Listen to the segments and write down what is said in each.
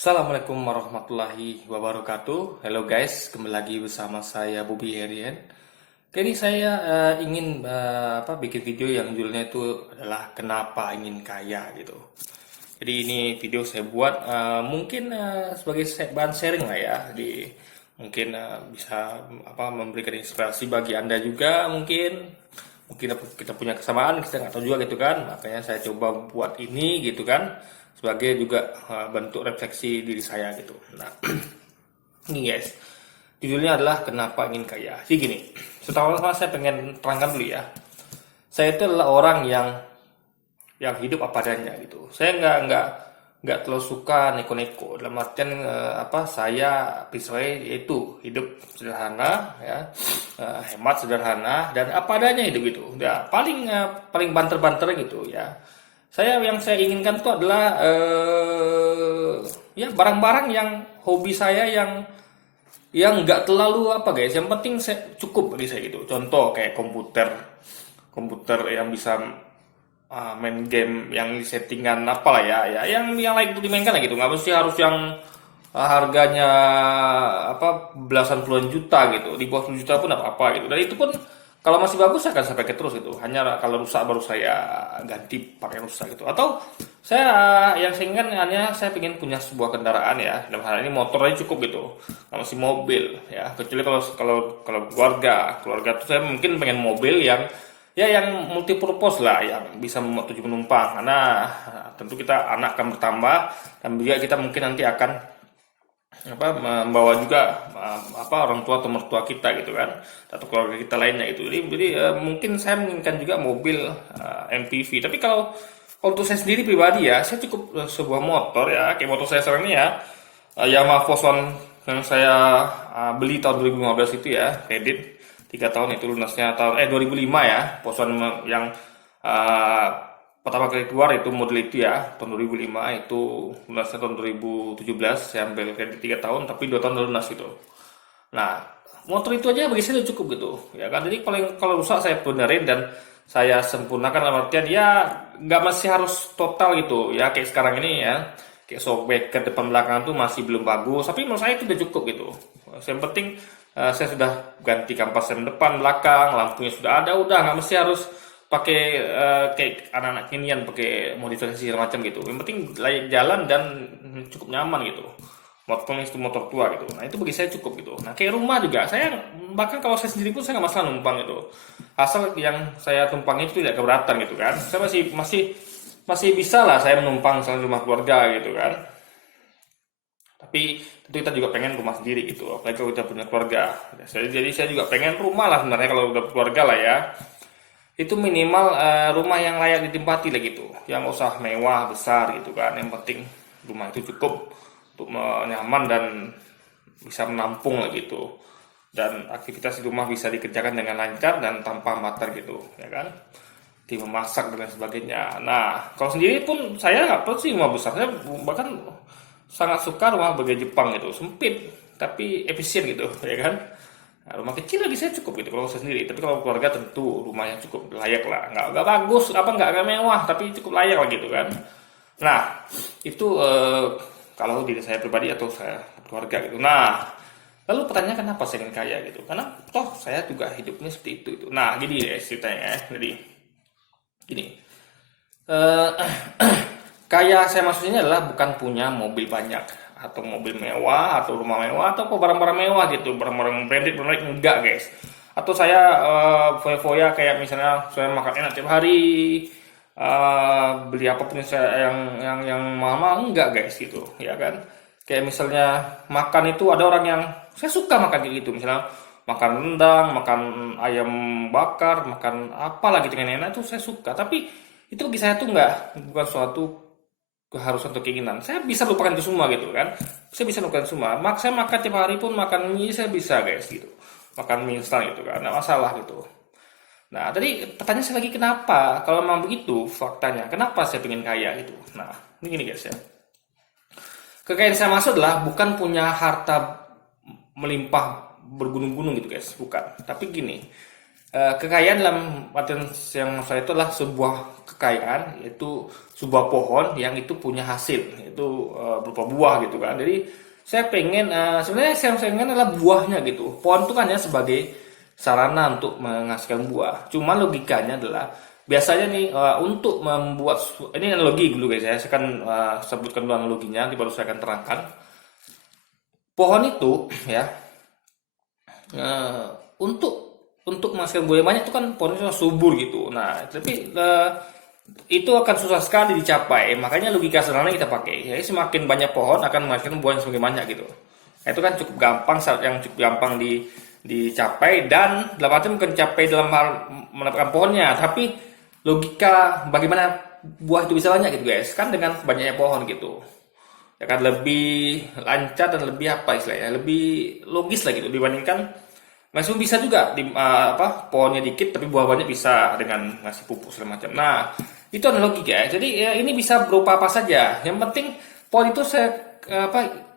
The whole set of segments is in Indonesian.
Assalamualaikum warahmatullahi wabarakatuh. Halo guys, kembali lagi bersama saya Bobby Herian. Kali ini saya ingin bikin video yang judulnya itu adalah kenapa ingin kaya gitu. Jadi ini video saya buat mungkin sebagai bahan sharing lah ya. Mungkin bisa memberikan inspirasi bagi Anda juga mungkin kita punya kesamaan, kita nggak tahu juga gitu kan. Makanya saya coba buat ini gitu kan sebagai juga bentuk refleksi diri saya gitu. Nah, ini guys, judulnya adalah kenapa ingin kaya. Jadi gini, pertama saya pengen terangkan dulu ya. Saya itu adalah orang yang hidup apa adanya gitu. Saya nggak terlalu suka neko-neko. Dalam artian saya misalnya yaitu hidup sederhana ya, hemat sederhana dan apa adanya hidup itu. Ya paling banter-banter gitu ya. Yang saya inginkan itu adalah ya barang-barang yang hobi saya yang nggak terlalu apa guys. Yang penting saya cukup bagi saya gitu. Contoh kayak komputer yang bisa main game yang settingan apalah yang lain untuk dimainkan lah gitu. Nggak mesti harus yang harganya belasan puluhan juta gitu. Di bawah 10 juta pun apa-apa gitu. Dan itu pun kalau masih bagus saya akan saya pakai terus gitu. Hanya kalau rusak baru saya ganti pakai rusak gitu. Atau yang saya inginkan hanya saya ingin punya sebuah kendaraan ya. Dalam hal ini motor aja cukup gitu. Kalau masih mobil ya. Kecuali kalau keluarga tuh saya mungkin pengen mobil yang multi purpose lah, yang bisa memuat 7 penumpang. Karena tentu kita anak akan bertambah dan juga kita mungkin nanti akan membawa juga orang tua atau mertua kita gitu kan, atau keluarga kita lainnya itu. Jadi mungkin saya menginginkan juga mobil MPV. Tapi kalau untuk saya sendiri pribadi ya, saya cukup sebuah motor ya, kayak motor saya sekarang ini ya, Yamaha Fosun yang saya beli tahun 2015 itu ya, kredit 3 tahun itu lunasnya tahun 2005 ya, Fosun yang pertama kali keluar itu model itu ya, tahun 2005 itu lunasnya tahun 2017. Saya ambil kredit 3 tahun tapi 2 tahun lunas gitu. Nah, motor itu aja bagi saya udah cukup gitu ya kan. Jadi kalau rusak saya benerin dan saya sempurnakan, dalam artian ya nggak masih harus total gitu ya, kayak sekarang ini ya, kayak shockback ke depan belakang tuh masih belum bagus, tapi menurut saya itu udah cukup gitu. Yang penting saya sudah ganti kampas rem depan belakang, lampunya sudah ada, udah nggak mesti harus pakai kayak anak-anak kinian pakai modifikasi segala macam gitu. Yang penting layak jalan dan cukup nyaman gitu. Motor itu motor tua gitu. Nah itu bagi saya cukup gitu. Nah kayak rumah juga, saya bahkan kalau saya sendiri pun saya nggak masalah numpang gitu. Asal yang saya tumpangi itu tidak keberatan gitu kan. Saya masih bisa lah saya menumpang misalnya rumah keluarga gitu kan. Tapi tentu kita juga pengen rumah sendiri gitu. Apalagi kalau kita punya keluarga. Jadi saya juga pengen rumah lah sebenarnya kalau udah keluarga lah ya. Itu minimal rumah yang layak ditempati lah gitu, yang nggak usah mewah besar gitu kan. Yang penting rumah itu cukup untuk nyaman dan bisa menampung lah gitu, dan aktivitas di rumah bisa dikerjakan dengan lancar dan tanpa hambatan gitu ya kan, di memasak dan lain sebagainya. Nah kalau sendiri pun saya nggak perlu sih rumah besar, saya bahkan sangat suka rumah bergaya Jepang gitu, sempit tapi efisien gitu ya kan. Nah, rumah kecil lagi saya cukup gitu kalau saya sendiri. Tapi kalau keluarga tentu rumah yang cukup layak lah. Nggak bagus, nggak mewah, tapi cukup layak lah gitu kan. Nah, itu kalau diri saya pribadi atau saya keluarga gitu. Nah, lalu pertanyaan kenapa saya ingin kaya gitu? Karena toh saya juga hidupnya seperti itu. Nah, gini ya ceritanya ya. Jadi, gini. Eh, Kaya saya maksudnya adalah bukan punya mobil banyak atau mobil mewah atau rumah mewah atau barang-barang mewah gitu, barang-barang branded enggak guys. Atau saya foya-foya kayak misalnya saya makan enak tiap hari, beli apapun yang mahal enggak guys gitu ya kan. Kayak misalnya makan itu ada orang yang saya suka makan kayak gitu, misalnya makan rendang, makan ayam bakar, makan apa lagi dengan enak itu saya suka. Tapi itu bagi saya tuh bukan suatu keharusan atau keinginan. Saya bisa lupakan itu semua gitu kan. Saya bisa lupakan semua. Saya makan tiap hari pun makan mie saya bisa guys gitu. Makan mie instan gitu kan. Nggak masalah gitu. Nah tadi pertanyaan saya lagi kenapa? Kalau memang begitu faktanya, kenapa saya pengen kaya gitu? Nah ini gini guys ya. Kekayaan saya maksud adalah bukan punya harta melimpah bergunung-gunung gitu guys. Bukan. Tapi gini. Kekayaan dalam artian yang saya itu adalah sebuah kekayaan, yaitu sebuah pohon yang itu punya hasil, itu berupa buah gitu kan. Jadi saya pengen sebenarnya saya pengen adalah buahnya gitu. Pohon itu kan ya sebagai sarana untuk menghasilkan buah. Cuma logikanya adalah biasanya nih untuk membuat ini analogi dulu guys ya. Saya akan sebutkan dulu analoginya, nanti baru saya akan terangkan. Pohon itu ya eh, untuk menghasilkan buah yang banyak itu kan pohonnya subur gitu. Nah, tapi itu akan susah sekali dicapai. Makanya logika sederhana kita pakai. Jadi semakin banyak pohon akan menghasilkan buah yang semakin banyak gitu. Nah, itu kan cukup gampang, yang cukup gampang dicapai, dan dalam arti bukan capai dalam hal mendapatkan pohonnya, tapi logika bagaimana buah itu bisa banyak gitu guys. Kan dengan banyaknya pohon gitu. Ya kan lebih lancar dan lebih apa istilahnya, lebih logis lah gitu dibandingkan langsung bisa juga pohonnya dikit tapi buah banyak, bisa dengan ngasih pupuk segala macam. Nah, itu adalah logika ya. Jadi ya, ini bisa berupa apa saja. Yang penting pohon itu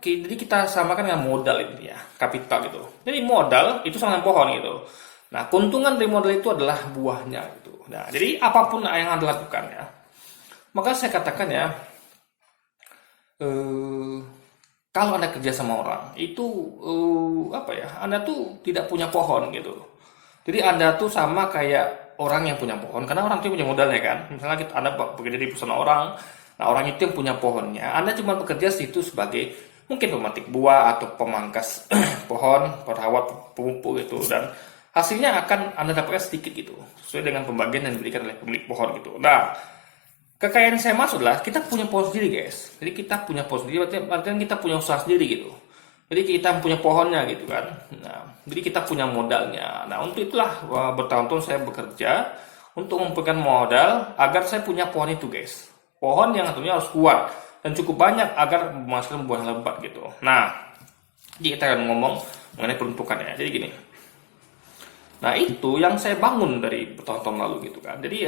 jadi kita samakan dengan modal ini ya, kapital gitu. Jadi modal itu sama dengan pohon gitu. Nah, keuntungan dari modal itu adalah buahnya gitu. Nah, jadi apapun yang Anda lakukan ya. Maka saya katakan ya, eh, kalau Anda kerja sama orang, itu Anda tuh tidak punya pohon gitu. Jadi Anda tuh sama kayak orang yang punya pohon, karena orang itu punya modalnya kan. Misalnya Anda bekerja di perusahaan orang, nah orang itu yang punya pohonnya. Anda cuma bekerja situ sebagai mungkin pemetik buah atau pemangkas pohon, perawat, pemupuk gitu, dan hasilnya akan Anda dapatkan sedikit gitu, sesuai dengan pembagian yang diberikan oleh pemilik pohon gitu. Nah, kekayaan saya maksud lah kita punya pohon sendiri guys. Jadi kita punya pohon sendiri, artinya kita punya usaha sendiri gitu. Jadi kita punya pohonnya gitu kan. Nah, jadi kita punya modalnya. Nah, untuk itulah bertahun-tahun saya bekerja untuk mengumpulkan modal agar saya punya pohon itu guys. Pohon yang tentunya harus kuat dan cukup banyak agar menghasilkan buah yang lebat gitu. Nah, jadi kita akan ngomong mengenai peruntukannya. Jadi gini. Nah, itu yang saya bangun dari bertahun-tahun lalu gitu kan. Jadi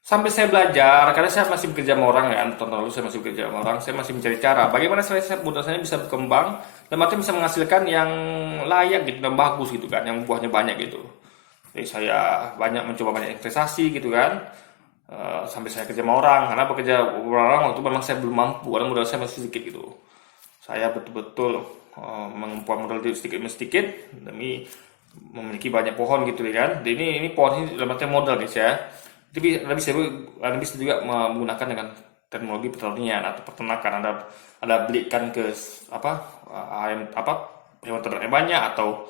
sampai saya belajar, karena saya masih bekerja sama orang ya, tahun lalu saya masih bekerja sama orang, saya masih mencari cara bagaimana saya modal saya bisa berkembang dan artinya bisa menghasilkan yang layak gitu dan bagus gitu kan, yang buahnya banyak gitu. Jadi saya mencoba banyak investasi gitu kan. Sampai saya kerja sama orang, karena bekerja orang waktu memang saya belum mampu, karena modal saya masih sedikit gitu. Saya betul-betul mengumpulkan modal sedikit demi sedikit demi memiliki banyak pohon gitu kan. Jadi ini pohon ini dalam artian modal guys ya. Jadi Anda bisa juga menggunakan dengan teknologi pertanian atau peternakan. Anda belikan ke hewan ternak yang banyak atau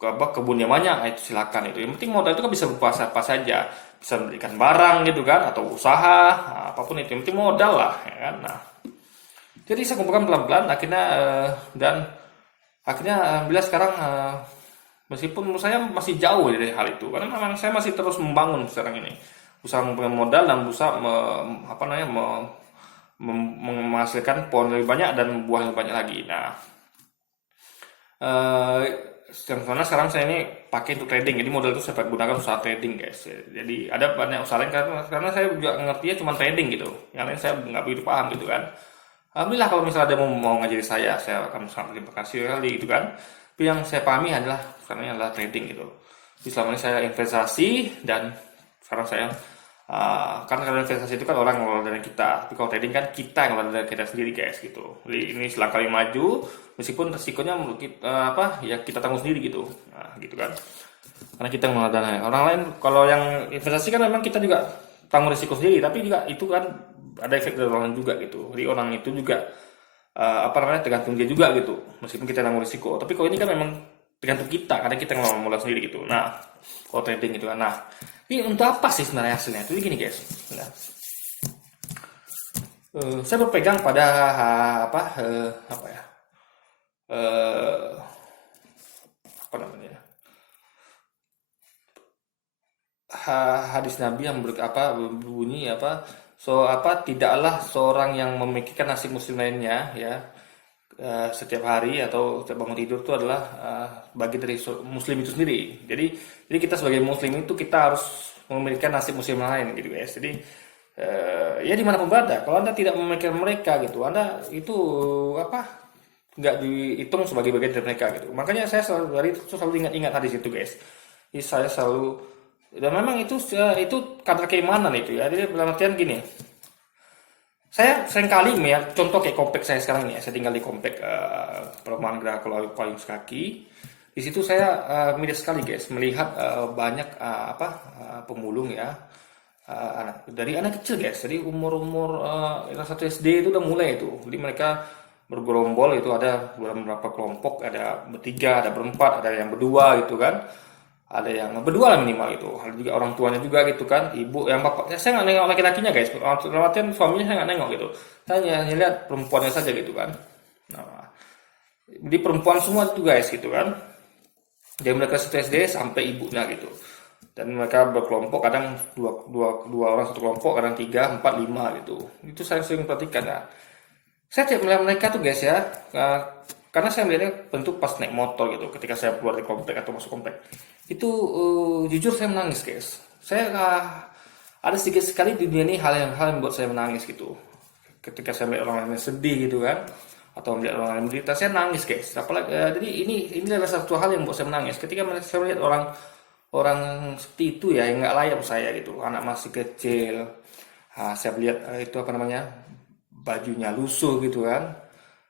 kebun yang banyak, itu silakan itu. Yang penting modal itu kan bisa berupa apa saja, bisa membelikan barang gitu kan, atau usaha, apapun itu. Yang penting modal lah, ya kan. Nah, jadi saya kumpulkan pelan-pelan, akhirnya alhamdulillah sekarang meskipun menurut saya masih jauh dari hal itu, karena memang saya masih terus membangun sekarang ini, usaha mengumpulkan modal dan berusaha menghasilkan pohon lebih banyak dan buah lebih banyak lagi. Nah, karena sekarang saya ini pakai untuk trading, jadi modal itu saya gunakan usaha trading guys. Jadi ada banyak usaha lain, karena saya juga ngertinya cuma trading gitu, yang lain saya nggak begitu paham gitu kan. Alhamdulillah kalau misalnya ada mau ngajari saya akan sangat terima kasih sekali gitu kan. Tapi yang saya pahami adalah sekarang adalah trading gitu. Jadi selama ini saya investasi, dan sekarang saya karena kalau investasi itu kan orang ngelola dana kita, tapi kalau trading kan kita yang ngelola dana kita sendiri guys gitu. Jadi ini selangkah maju, meskipun resikonya menurut kita, ya kita tanggung sendiri gitu, nah, gitu kan. Karena kita ngelola dana. Orang lain kalau yang investasi kan memang kita juga tanggung risiko sendiri, tapi juga itu kan ada efek dari orang juga gitu. Jadi orang itu juga tergantung dia juga gitu, meskipun kita tanggung risiko. Tapi kalau ini kan memang tergantung kita, karena kita ngelola modal sendiri gitu. Nah, kalau trading gitu kan. Nah, ini untuk apa sih sebenarnya hasilnya? Itu gini guys. Nah, saya berpegang pada hadis Nabi yang berbunyi tidaklah seorang yang memikirkan nasib muslim lainnya ya setiap hari atau setiap bangun tidur itu adalah bagi dari muslim itu sendiri. Jadi kita sebagai muslim itu kita harus memikirkan nasib muslim lain gitu guys. Jadi ya dimanapun berada, kalau Anda tidak memikirkan mereka gitu, Anda itu nggak dihitung sebagai bagian dari mereka gitu. Makanya saya selalu ingat hadis itu guys. Jadi saya selalu, dan memang itu kadar keimanan itu ya. Jadi dalam artian gini, saya sering kali ya, contoh kayak komplek saya sekarang nih ya, saya tinggal di komplek perumahan Geraha Payung Kaki. Di situ saya miris sekali guys melihat banyak pemulung ya, dari anak kecil guys, dari umur kelas 1 SD itu udah mulai itu. Jadi mereka bergerombol itu ada beberapa kelompok, ada bertiga, ada berempat, ada yang berdua gitu kan. Ada yang berdua lah minimal itu, ada juga orang tuanya juga gitu kan, ibu yang bapak, saya nggak nengok laki-lakinya guys, artian suaminya saya nggak nengok gitu, saya hanya lihat perempuannya saja gitu kan. Nah, di perempuan semua itu guys gitu kan, dari mereka satu SD sampai ibunya gitu, dan mereka berkelompok, kadang dua orang satu kelompok, kadang 3, 4, 5 gitu. Itu saya sering perhatikan ya. Saya tidak melihat mereka tuh guys ya, karena saya melihatnya tentu pas naik motor gitu, ketika saya keluar dari komplek atau masuk komplek itu, jujur saya menangis guys. Saya ada sedikit sekali di dunia ini hal yang membuat saya menangis gitu. Ketika saya melihat orang lain sedih gitu kan, atau melihat orang lain menderita, saya nangis guys. Apalagi jadi ini adalah satu hal yang membuat saya menangis. Ketika saya melihat orang seperti itu ya, yang nggak layak saya gitu, anak masih kecil. Saya lihat itu apa namanya, bajunya lusuh gitu kan.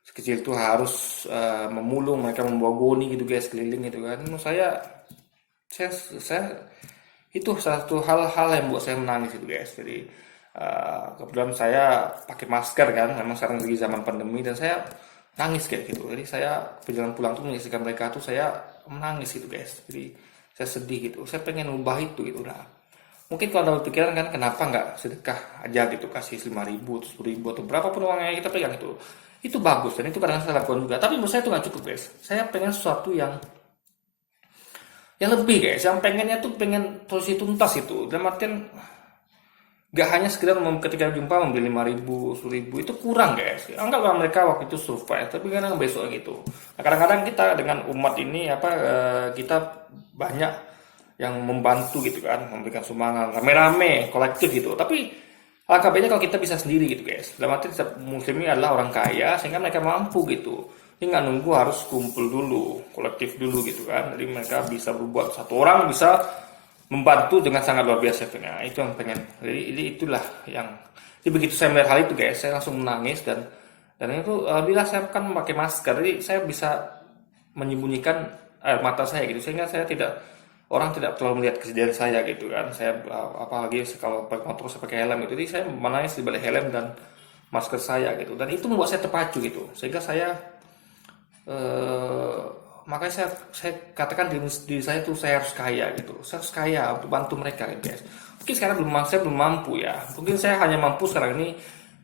Sekecil itu harus memulung, mereka membawa goni gitu guys, keliling gitu kan. Menurut saya itu satu hal-hal yang membuat saya menangis itu guys. Jadi kebetulan saya pakai masker kan, memang sekarang lagi zaman pandemi, dan saya nangis kayak gitu. Jadi saya perjalanan pulang tuh menyaksikan mereka tuh saya menangis gitu guys. Jadi saya sedih gitu, saya pengen ubah itu gitu. Nah, mungkin kalau ada pikiran kan, kenapa nggak sedekah aja gitu, kasih 5.000 atau 10.000 atau berapapun uang yang kita pegang itu bagus, dan itu kadang saya lakukan juga. Tapi menurut saya itu nggak cukup guys. Saya pengen sesuatu yang lebih guys, yang pengennya tuh pengen solusi tuntas itu. Dalam artian gak hanya sekedar ketika jumpa membeli 5.000, 10.000 itu kurang guys. Anggaplah mereka waktu itu survive, tapi kadang besok gitu. Nah, kadang-kadang kita dengan umat ini kita banyak yang membantu gitu kan, memberikan sumbangan rame-rame, kolektif gitu. Tapi alangkah baiknya kalau kita bisa sendiri gitu guys. Dalam arti setiap muslim ini adalah orang kaya sehingga mereka mampu gitu. Ini nggak nunggu harus kumpul dulu, kolektif dulu gitu kan. Jadi mereka bisa berbuat, satu orang bisa membantu dengan sangat luar biasa itu. Nah, itu yang pengen. Jadi itulah yang. Jadi begitu saya melihat hal itu guys, saya langsung menangis, dan itu bila saya kan memakai masker, jadi saya bisa menyembunyikan air mata saya gitu, sehingga orang tidak terlalu melihat kesedihan saya gitu kan. Saya apalagi kalau pakai motor saya pakai helm itu, jadi saya menangis di balik helm dan masker saya gitu, dan itu membuat saya terpacu gitu, sehingga saya makanya saya katakan diri saya tuh saya harus kaya gitu, saya harus kaya untuk bantu mereka gitu guys. Mungkin sekarang saya belum mampu ya, mungkin saya hanya mampu sekarang ini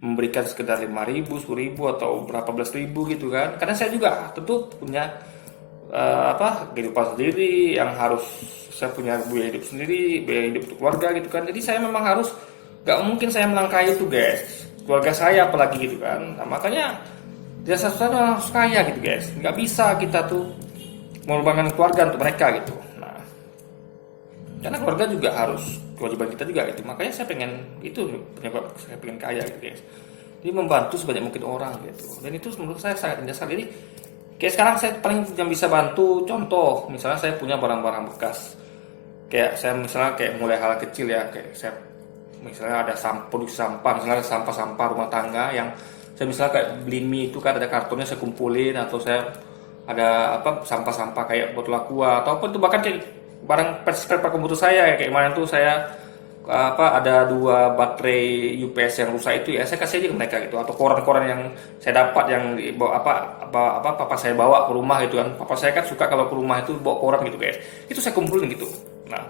memberikan sekedar 5.000, 10.000 atau berapa belas ribu gitu kan, karena saya juga tentu punya kehidupan sendiri yang harus saya punya biaya hidup sendiri, biaya hidup untuk keluarga gitu kan. Jadi saya memang harus, gak mungkin saya melangkahi itu guys, keluarga saya apalagi gitu kan. Nah, makanya dia satu-satu harus kaya gitu guys, nggak bisa kita tuh mengorbankan keluarga untuk mereka gitu. Nah, karena keluarga juga harus kewajiban kita juga gitu. Makanya saya pengen, itu penyebab saya pengen kaya gitu guys. Jadi membantu sebanyak mungkin orang gitu, dan itu menurut saya sangat indah sekali. Jadi kayak sekarang saya paling yang bisa bantu, contoh misalnya saya punya barang-barang bekas, kayak saya misalnya kayak mulai hal kecil ya, kayak saya misalnya ada produksi sampah, misalnya ada sampah-sampah rumah tangga yang saya misalnya kayak beli mie itu kan ada kartonnya, saya kumpulin, atau saya ada sampah-sampah kayak botol aqua atau apa itu, bahkan kayak barang spare part komputer saya kayak kemarin tuh saya ada 2 baterai UPS yang rusak itu ya, saya kasih aja ke mereka gitu, atau koran-koran yang saya dapat yang papa saya bawa ke rumah gitu kan. Papa saya kan suka kalau ke rumah itu bawa koran gitu guys, itu saya kumpulin gitu. Nah,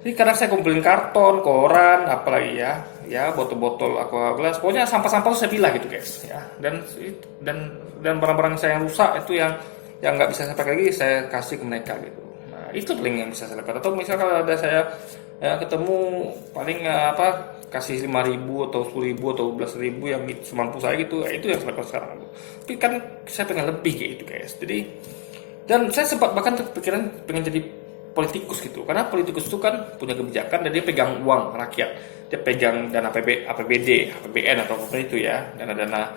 jadi kadang saya kumpulin karton, koran, apalagi ya botol-botol aqua gelas, pokoknya sampah-sampah itu saya pilah gitu guys ya. Dan barang-barang saya yang rusak itu yang nggak bisa saya pakai lagi, saya kasih ke mereka gitu. Nah, itu paling yang bisa saya lakukan. Atau misalnya kalau ada saya ketemu paling kasih 5.000 atau 10.000 atau 12.000 yang semampu saya gitu, itu yang saya lakukan sekarang. Tapi kan saya pengen lebih kayak gitu guys. Jadi, dan saya sempat bahkan terpikiran pengen jadi politikus gitu, karena politikus itu kan punya kebijakan dan dia pegang uang rakyat, dia pegang dana APBD, APBN atau apa itu ya, dana-dana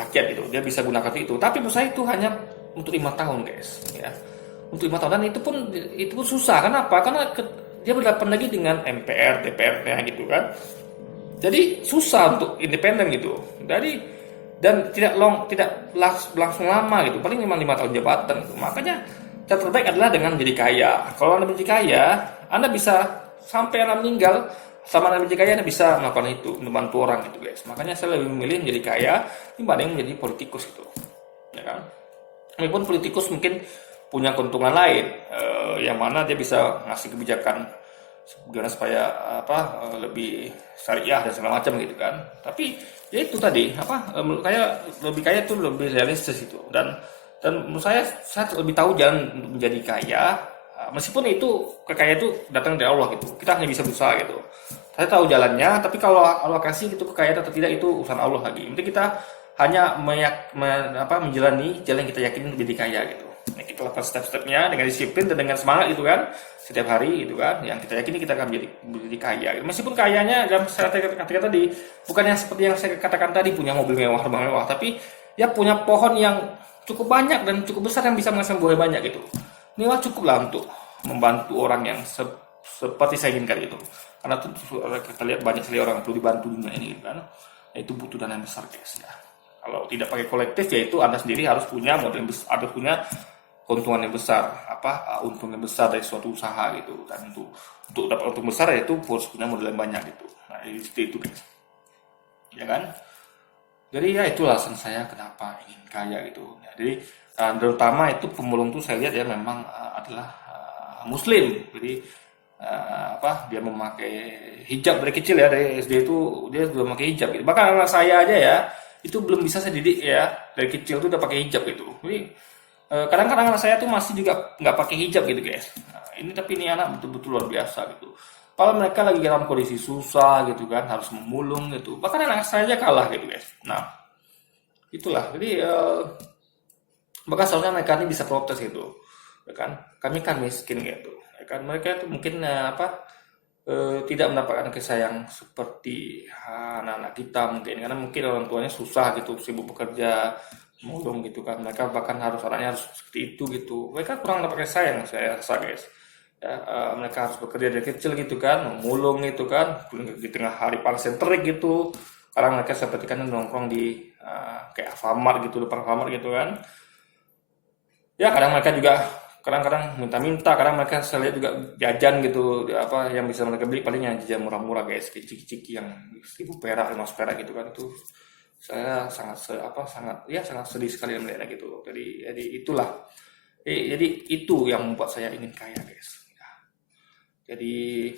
rakyat gitu, dia bisa gunakan itu. Tapi menurut saya itu hanya untuk 5 tahun guys ya. untuk 5 tahun, dan itu pun susah. Kenapa? Karena dia berhadapan lagi dengan MPR, DPR-nya gitu kan. Jadi susah untuk independen gitu. Jadi dan tidak langsung lama gitu. Paling memang 5 tahun jabatan gitu. Makanya cara terbaik adalah dengan menjadi kaya. Kalau Anda menjadi kaya, Anda bisa sampai Anda meninggal, sama Anda menjadi kaya Anda bisa melakukan itu, membantu orang gitu guys. Makanya saya lebih memilih menjadi kaya dibanding menjadi politikus gitu. Ya kan? Walaupun politikus mungkin punya keuntungan lain, yang mana dia bisa ngasih kebijakan gimana supaya lebih syariah dan segala macam gitu kan. Tapi ya itu tadi menurut saya lebih kaya itu lebih realistis itu, dan menurut saya lebih tahu jalan untuk menjadi kaya, meskipun itu kekayaan itu datang dari Allah gitu, kita hanya bisa berusaha gitu. Saya tahu jalannya, tapi kalau Allah kasih gitu kekayaan atau tidak itu urusan Allah lagi. Nanti kita hanya menjalani jalan yang kita yakini untuk menjadi kaya gitu. Nah, kita lakukan step-stepnya dengan disiplin dan dengan semangat gitu kan, setiap hari gitu kan, yang kita yakini kita akan menjadi kaya. Meskipun kayanya dalam saya katakan tadi bukan yang seperti yang saya katakan tadi punya mobil mewah, rumah mewah, tapi ya punya pohon yang cukup banyak dan cukup besar yang bisa menghasilkan buah banyak gitu. Ini cukup lah untuk membantu orang yang seperti saya inginkan gitu. Karena itu kita lihat banyak sekali orang yang perlu dibantu di dunia ini gitu kan. Nah, itu butuh dana yang besar guys ya. Kalau tidak pakai kolektif, yaitu Anda sendiri harus punya modal besar, harus punya keuntungan yang besar, untung yang besar dari suatu usaha gitu. Dan untuk dapat untung besar yaitu harus punya modal yang banyak gitu. Nah, itu guys. Ya kan? Jadi ya itu alasan saya kenapa ingin kaya gitu. Ya, jadi terutama itu pemulung tuh saya lihat ya memang adalah Muslim. Jadi dia memakai hijab dari kecil ya, dari SD itu dia sudah memakai hijab gitu. Bahkan anak saya aja ya itu belum bisa saya didik ya, dari kecil tuh udah pakai hijab gitu. Jadi kadang-kadang anak saya tuh masih juga nggak pakai hijab gitu guys. Nah, tapi ini anak betul-betul luar biasa gitu. Kalau mereka lagi dalam kondisi susah gitu kan, harus memulung gitu. Bahkan anak saya aja kalah gitu guys. Nah, itulah. Jadi bahkan seharusnya mereka ini bisa protes gitu. Ya kan? Kami kan miskin gitu. Ya kan? Mereka itu mungkin tidak mendapatkan kasih sayang seperti anak-anak kita mungkin, karena mungkin orang tuanya susah gitu, sibuk bekerja mulung gitu kan, mereka bahkan anaknya harus seperti itu gitu, mereka kurang dapat kasih sayang saya rasa guys ya. Mereka harus bekerja dari kecil gitu kan, mulung gitu kan, di tengah hari panas yang terik gitu, kadang mereka seperti kan nongkrong di kayak Alfamart gitu, depan Alfamart gitu kan ya. Kadang mereka juga kadang-kadang minta-minta, kadang mereka saya lihat juga jajan gitu, yang bisa mereka beli palingnya jajan murah-murah guys, ciki-ciki yang 1.000 perak, 500 perak gitu kan. Itu saya sangat sedih sekali melihatnya gitu. Jadi itulah, jadi itu yang membuat saya ingin kaya guys ya. Jadi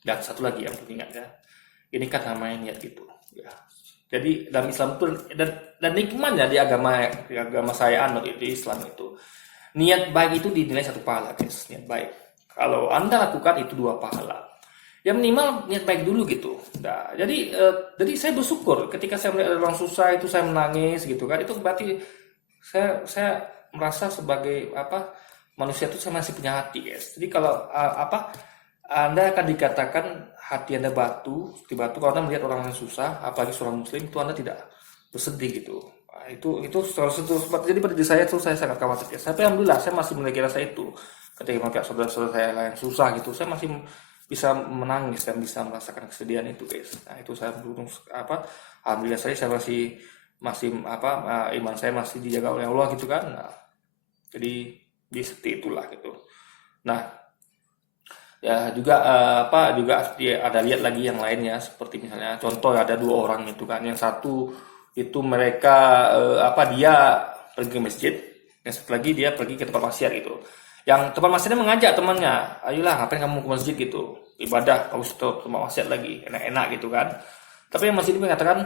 dan satu lagi yang penting ya, ini kan namanya niat gitu ya. Jadi dalam Islam itu dan nikmatnya di agama saya anut itu Islam itu, niat baik itu dinilai 1 pahala guys. Niat baik kalau Anda lakukan itu 2 pahala. Ya minimal niat baik dulu gitu. Nah, jadi saya bersyukur ketika saya melihat orang susah itu saya menangis gitu kan. Itu berarti saya merasa sebagai manusia itu saya masih punya hati guys. Jadi kalau Anda akan dikatakan hati Anda batu, seperti batu kalau Anda melihat orang yang susah, apalagi seorang muslim, itu Anda tidak bersedih gitu. Itu jadi pada diri saya tuh saya sangat khawatir ya. Tapi alhamdulillah saya masih memiliki rasa itu. Ketika melihat saudara-saudara saya yang susah gitu, saya masih bisa menangis dan bisa merasakan kesedihan itu guys. Nah, itu saya beruntung alhamdulillah saya masih iman saya masih dijaga oleh Allah gitu kan. Nah, jadi seperti itulah gitu. Nah, ya juga juga ya, ada lihat lagi yang lainnya, seperti misalnya contoh ada 2 orang itu kan, yang satu itu mereka dia pergi ke masjid, yang satu lagi dia pergi ke tempat maksiat gitu. Yang tempat maksiatnya mengajak temannya, ayolah ngapain kamu ke masjid gitu, ibadah, kamu ke tempat maksiat lagi enak-enak gitu kan. Tapi yang masjid itu mengatakan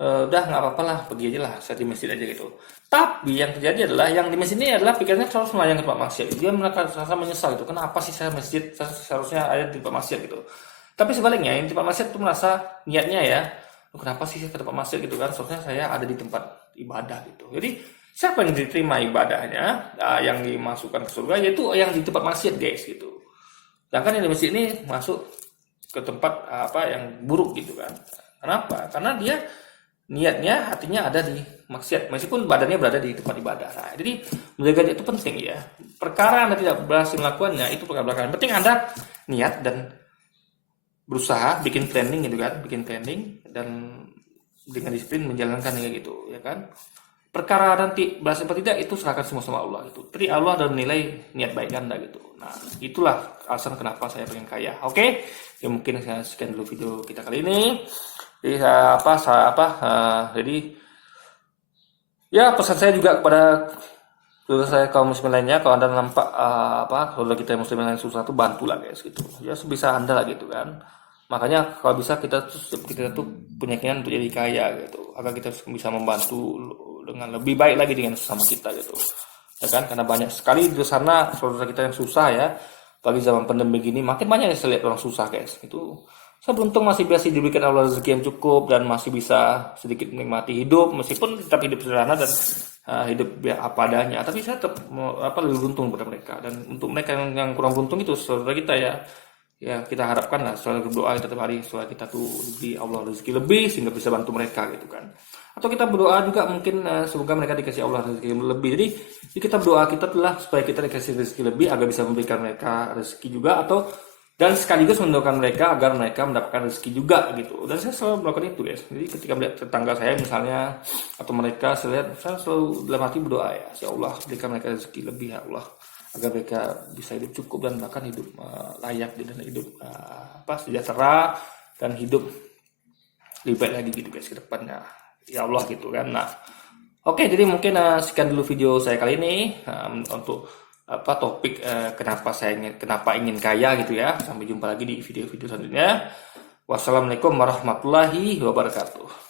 udah nggak apa-apa lah, pergi aja lah, saya di masjid aja gitu. Tapi yang terjadi adalah yang di masjid ini adalah pikirannya terus melayang ke tempat maksiat. Dia merasa menyesal gitu. Kenapa sih saya masjid seharusnya ada di tempat maksiat gitu. Tapi sebaliknya yang di tempat maksiat itu merasa niatnya ya, kenapa sih saya ke tempat maksiat gitu kan? Seharusnya saya ada di tempat ibadah gitu. Jadi siapa yang diterima ibadahnya, yang dimasukkan ke surga yaitu yang di tempat maksiat guys gitu. Sedangkan yang di masjid ini masuk ke tempat yang buruk gitu kan. Kenapa? Karena dia niatnya, hatinya ada di maksiat, meskipun badannya berada di tempat ibadah. Nah, jadi menjaga niat itu penting ya. Perkara Anda tidak berhasil melakukannya itu perkara belakangan. Penting Anda niat dan berusaha bikin planning gitu kan, bikin planning dan dengan disiplin menjalankan kayak gitu ya kan. Perkara nanti berhasil atau tidak itu serahkan semua sama Allah gitu. Tapi Allah dan nilai niat baik Anda gitu. Nah, itulah alasan kenapa saya pengen kaya. Oke, ya mungkin saya sekian dulu video kita kali ini. Jadi jadi ya pesan saya juga kepada saudara saya kaum muslim lainnya, kalau Anda nampak saudara kita yang muslim lain susah tuh bantulah guys gitu. Ya sebisa Anda lah gitu kan. Makanya kalau bisa kita tuh punya keinginan untuk jadi kaya gitu, agar kita bisa membantu dengan lebih baik lagi dengan sesama kita gitu. Ya kan, karena banyak sekali di sana saudara kita yang susah ya. Bagi zaman pandemi gini makin banyak yang saya lihat orang susah guys. Itu saya beruntung masih bisa diberikan Allah rezeki yang cukup dan masih bisa sedikit menikmati hidup meskipun tetap hidup sederhana dan hidup ya apa adanya. Tapi saya tetap lebih beruntung pada mereka, dan untuk mereka yang kurang beruntung itu saudara kita ya kita harapkan lah selalu berdoa kita tiap hari supaya kita tuh diberi Allah rezeki lebih sehingga bisa bantu mereka gitu kan. Atau kita berdoa juga mungkin semoga mereka dikasih Allah rezeki lebih. Jadi kita berdoa kita telah supaya kita dikasih rezeki lebih agar bisa memberikan mereka rezeki juga, dan sekaligus mendoakan mereka agar mereka mendapatkan rezeki juga gitu. Dan saya selalu melakukan itu guys. Jadi ketika melihat tetangga saya misalnya atau mereka, saya selalu dalam hati berdoa ya Allah berikan mereka rezeki lebih ya Allah, agar mereka bisa hidup cukup dan bahkan hidup layak dan hidup sejahtera dan hidup lebih baik lagi gitu guys ke depannya ya Allah gitu kan. Nah oke, jadi mungkin sekian dulu video saya kali ini untuk topik kenapa ingin kaya gitu ya. Sampai jumpa lagi di video-video selanjutnya. Wassalamualaikum warahmatullahi wabarakatuh.